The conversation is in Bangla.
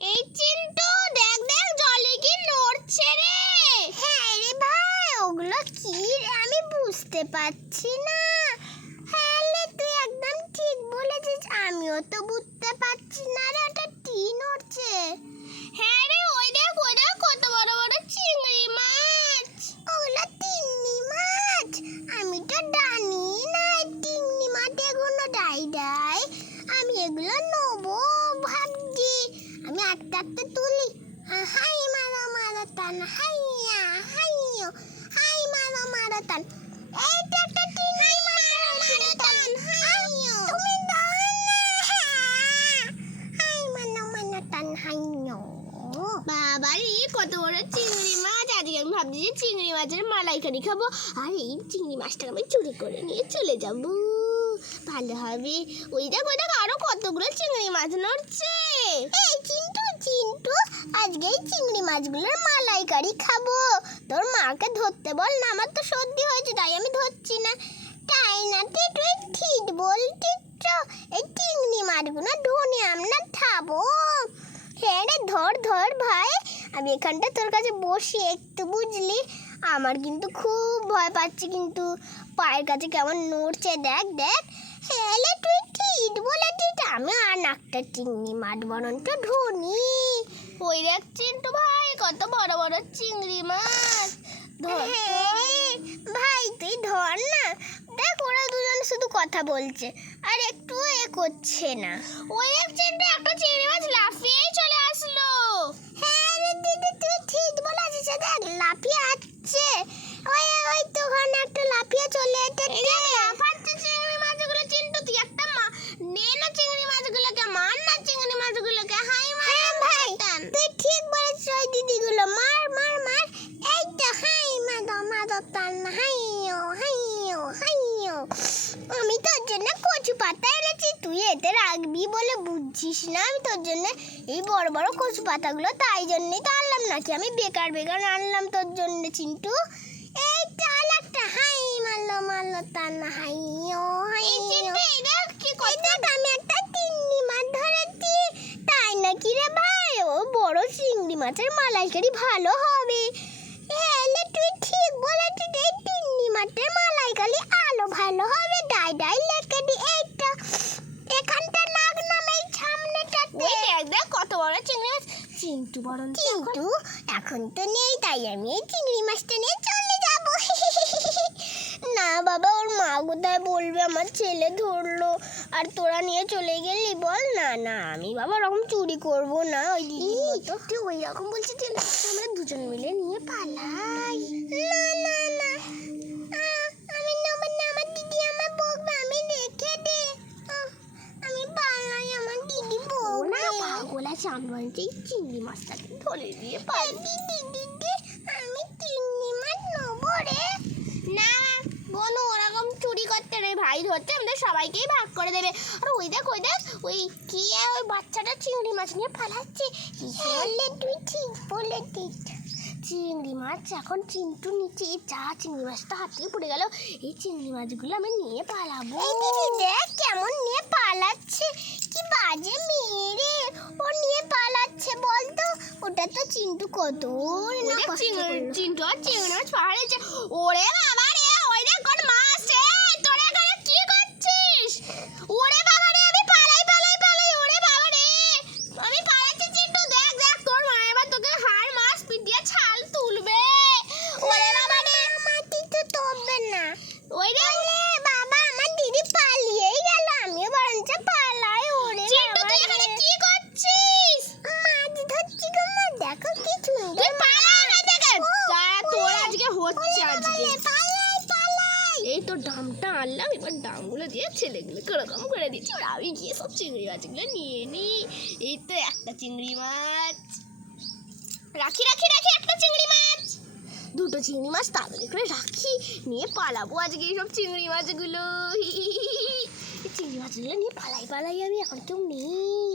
এই চিন্টু, দেখ দেখ জলে কি নড়ছে রে। হ্যাঁ রে ভাই, ওগুলো কি রে আমি বুঝতে পারছি না। হ্যাঁ রে, তুই একদম ঠিক বলেছিস, আমিও তো বুঝতে পারছি না রে, ওটা কি নড়ছে। হ্যাঁ রে, ওই দেখ কত বড় বড় চিংড়ি মাছ। ওগুলো তিন্নি মাছ, আমি তো জানি না তিন্নি মাছ এগুলো ডাই। আমি এগুলো নেবো ভাবছি। আমি আস্তে আস্তে তুলি। হাই মারো টান, হাইয়া হাইয়ো, হাই মারো টান। এইটা একটা তিন্নি মারো টান, হাইয়ো। তুমি দাও না। হাই মারো টান, হাইয়ো। বাবা রে, কত বড় চিংড়ি মাছ। আজকে আমি ভাবছি যে চিংড়ি মাছের মালাইকারি খাবো, আর এই চিংড়ি মাছটাকে আমি চুরি করে নিয়ে চলে যাব, ভালো হবে। ওই দেখ আরো কতগুলো চিংড়ি মাছ নড়ছে। এই চিন্টু, আজকে এই চিংড়ি মাছগুলোর মালাইকারি খাবো। তোর মাকে ধরতে বল না, আমার তো সর্দি হয়েছে তাই আমি ধরছি না। তাই না তুই ঠিক বলছিস তো, এই চিংড়ি মাছগুলো ধরে আমরা খাবো। হ্যাঁ রে, ধর ভাই, আমি এখানটা তোর কাছে বসি একটু, বুঝলি। আমার কিন্তু খুব ভয় পাচ্ছি, কিন্তু পায়ের কাছে কেমন নড়ছে, দেখ। হ্যাঁ রে, তুই ঠিক বলেছিস, আমি আর একটা চিংড়ি মাছ বরঞ্চ ধনি। ওই দেখ চিন্টু ভাই, কত বড় বড় চিংড়ি মাছ। ভাই তুই ধর না, দেখ ওরা দুজন শুধু কথা বলছে আর একটু করছে না। ওই দেখ চিন্টু, একটা চিংড়ি মাছ লাফিয়েই চলে আসলো। হ্যাঁ রে দিদি, তুই ঠিক বলেছিস, দেখ লাফিয়ে আসছে। ওই তো ওখানে একটা লাফিয়ে চলে এসেছে। লাফাচ্ছে চিংড়ি মাছগুলো। চিন্টু তুই একটা নে না চিংড়ি মাছগুলোকে, মার না চিংড়ি মাছগুলোকে। হাই ভাই, তুই ঠিক বলেছিস, ওই দিদিগুলো মার। এই তো হাই মারো টান, হাইয়ো। আমি তোর জন্য কচু পাতা এনেছি, তুই এতে রাখবি বলে বুঝছিস না। আমি তোর জন্য এই বড় বড় কচু পাতাগুলো তাই জন্যই তো আনলাম, নাকি আমি বেকার আনলাম তোর জন্য চিন্টু। এই চাল একটা হাই মারলো টান, হাইয়ো। কি করছিস? আমি একটা চিংড়ি মাছ ধরেছি। তাই নাকি রে ভাই? ও বড় চিংড়ি মাছের মালাইকারি ভালো হবে। হ্যাঁ তুই ঠিক বলেছিস, এই চিংড়ি মাছের মালাইকারি আলো ভালো হবে। ডাই লেখে দি। এইটা এখানটা নাক নামে সামনেটাতে। ওই দেখ কত বড় চিংড়ি মাছ। চিন্টু কিন্তু এখন তো নেই, তাই আমি এই চিংড়ি মাছটা নিয়ে চলে যাব। না বাবা, ওর মা কোথায় বলবে আমার ছেলে ধরলো আর তোরা নিয়ে চলে গেলি? বল না, আমি বাবা ওরকম চুরি করব না। ওই দিদি তুই ওই রকম বলছিস যে আমরা দুজন মিলে নিয়ে পালাই। না, আমি নেব না, আমার দিদি আমার বকবে, আমি রেখে দে। আমি পালাই, আমার দিদি বকবে। পাগল আছে, আমি বলছি এই চিংড়ি মাছটাকে ধরে দিয়ে দিদি আমি চিংড়ি মাছ নেবো রে। না বনু, ওরকম চুরি করতে নেই, ভাই ধরতে আমাদের সবাইকেই ভাগ করে দেবে। আর ওই দেখ ওই কি ওই বাচ্চাটা চিংড়ি মাছ নিয়ে পালাচ্ছে। তুই ঠিক বলেছিস। চিংড়ি মাছ এখন চিন্টু নিচে, যা চিংড়ি মাছটা হাত থেকে পড়ে গেল। এই চিংড়ি মাছগুলো আমি নিয়ে পালাবো। এই দিদি দেখ কেমন নিয়ে পালাচ্ছে, কি বাজে মেয়ে রে। ও নিয়ে পালাচ্ছে, বলতো ওটা তো চিন্টু কত চিন্টু আর চিংড়ি মাছ পাহাড়েছে। ওরে বাবা রে, ওই দেখ কোন মাছ রে। তোরা এখানে কি করছিস? ওরে বাবা রে, আমি পালাই। ওরে বাবা রে, আমি পালাচ্ছি। চিন্টু দেখ তোর মা এবার তোকে হাড় মাছ পিটিয়ে ছাল তুলবে। ওরে বাবা রে, মাটি তো তবে না। ওই রে বাবা, আমার দিদি পালিয়েই গেল, আমিও বরঞ্চ পালাই। ওরে চিন্টু, তুই এখানে কি করছিস? মাছ ধরছি গো মা, দেখো কি সুন্দর। তুই পালা না দেখে। তোর আজকে হচ্ছে আজকে। পালাই। এই তো ডামটা আনলাম, এবার ডামগুলো দিয়ে ছেলেগুলো ওরকম করে দিচ্ছি। আর আমি গিয়ে সব চিংড়ি মাছগুলো নিয়ে নিই। এই তো একটা চিংড়ি মাছ, রাখি একটা চিংড়ি মাছ, দুটো চিংড়ি মাছ তাড়াতাড়ি করে রাখি, নিয়ে পালাবো আজকে এইসব চিংড়ি মাছগুলো। চিংড়ি মাছগুলো নিয়ে পালাই আমি, এখন কেউ নেই।